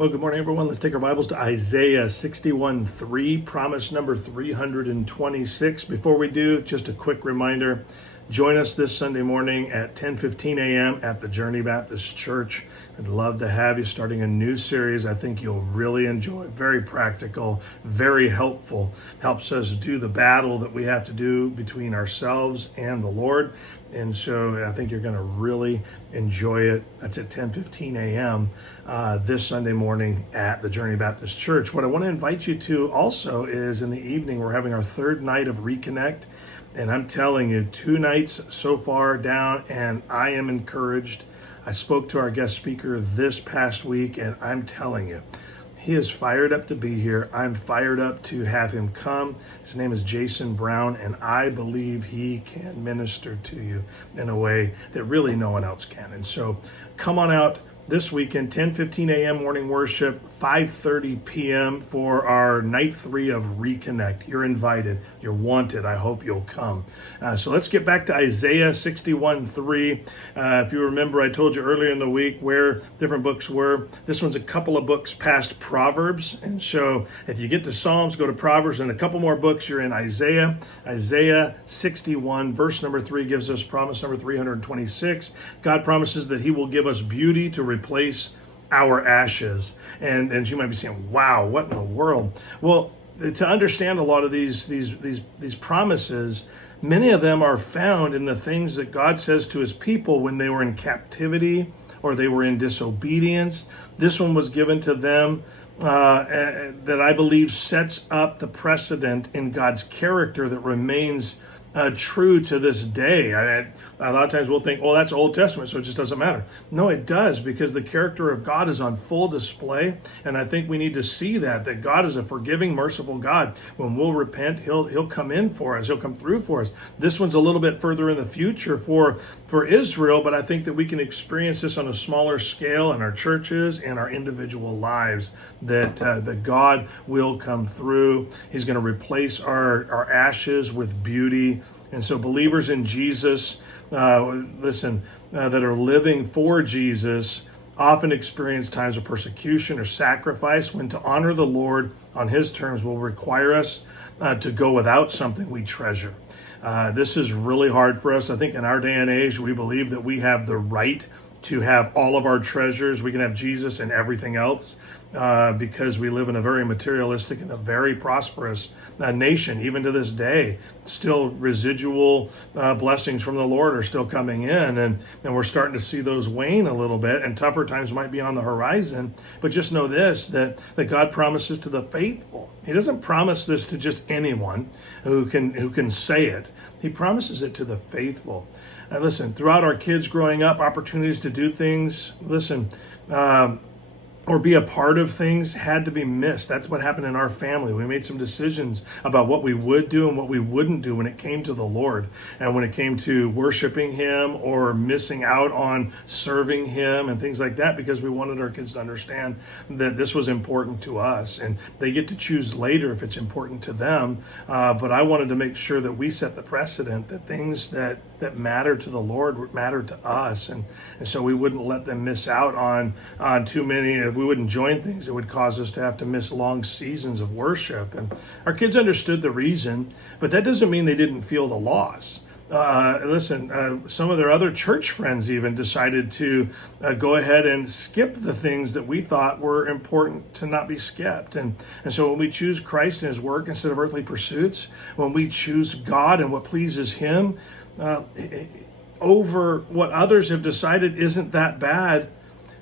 Well, good morning, everyone. Let's take our Bibles to Isaiah 61:3, promise number 326. Before we do, just a quick reminder, join us this Sunday morning at 10:15 a.m. at the Journey Baptist Church. I'd love to have you, starting a new series I think you'll really enjoy. Very practical, very helpful. Helps us do the battle that we have to do between ourselves and the Lord. And so I think you're going to really enjoy it. That's at 10:15 a.m. This Sunday morning at the Journey Baptist Church. What I want to invite you to also is in the evening, we're having our third night of Reconnect. And I'm telling you, 2 nights so far down, and I am encouraged. I spoke to our guest speaker this past week, and I'm telling you, he is fired up to be here. I'm fired up to have him come. His name is Jason Brown, and I believe he can minister to you in a way that really no one else can. And so come on out this weekend, 10:15 a.m. morning worship, 5:30 p.m. for our night 3 of Reconnect. You're invited. You're wanted. I hope you'll come. So let's get back to Isaiah 61:3. If you remember, I told you earlier in the week where different books were. This one's a couple of books past Proverbs. And so if you get to Psalms, go to Proverbs, and a couple more books, you're in Isaiah. Isaiah 61, verse number 3 gives us promise number 326. God promises that he will give us beauty to replace our ashes. And you might be saying, wow, what in the world? Well, to understand a lot of these promises, many of them are found in the things that God says to his people when they were in captivity or they were in disobedience. This one was given to them that I believe sets up the precedent in God's character that remains true to this day. A lot of times we'll think, oh, that's Old Testament, so it just doesn't matter. No, it does, because the character of God is on full display, and I think we need to see that God is a forgiving, merciful God. When we'll repent, he'll come in for us. He'll come through for us. This one's a little bit further in the future for Israel, but I think that we can experience this on a smaller scale in our churches and our individual lives, that God will come through. He's going to replace our ashes with beauty. And so believers in Jesus, that are living for Jesus often experience times of persecution or sacrifice, when to honor the Lord on his terms will require us to go without something we treasure. This is really hard for us. I think in our day and age, we believe that we have the right to have all of our treasures. We can have Jesus and everything else because we live in a very materialistic and a very prosperous nation. Even to this day, still residual blessings from the Lord are still coming in, and we're starting to see those wane a little bit, and tougher times might be on the horizon. But just know this, that God promises to the faithful. He doesn't promise this to just anyone who can say it. He promises it to the faithful. And listen, throughout our kids growing up, opportunities to do things, or be a part of things had to be missed. That's what happened in our family. We made some decisions about what we would do and what we wouldn't do when it came to the Lord, and when it came to worshiping him or missing out on serving him and things like that, because we wanted our kids to understand that this was important to us, and they get to choose later if it's important to them. But I wanted to make sure that we set the precedent, that things that matter to the Lord matter to us, and so we wouldn't let them miss out on too many. If we wouldn't join things, it would cause us to have to miss long seasons of worship. And our kids understood the reason, but that doesn't mean they didn't feel the loss. Some of their other church friends even decided to go ahead and skip the things that we thought were important to not be skipped. And so when we choose Christ and his work instead of earthly pursuits, when we choose God and what pleases him over what others have decided isn't that bad,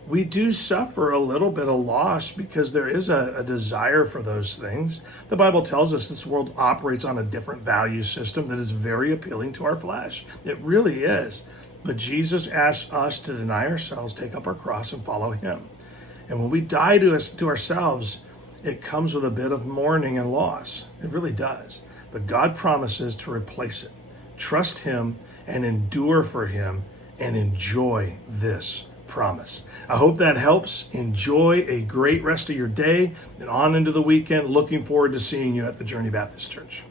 we do suffer a little bit of loss, because there is a desire for those things. The Bible tells us this world operates on a different value system that is very appealing to our flesh. It really is. But Jesus asks us to deny ourselves, take up our cross, and follow him. And when we die to ourselves, it comes with a bit of mourning and loss. It really does. But God promises to replace it. Trust him and endure for him and enjoy this promise. I hope that helps. Enjoy a great rest of your day and on into the weekend. Looking forward to seeing you at the Journey Baptist Church.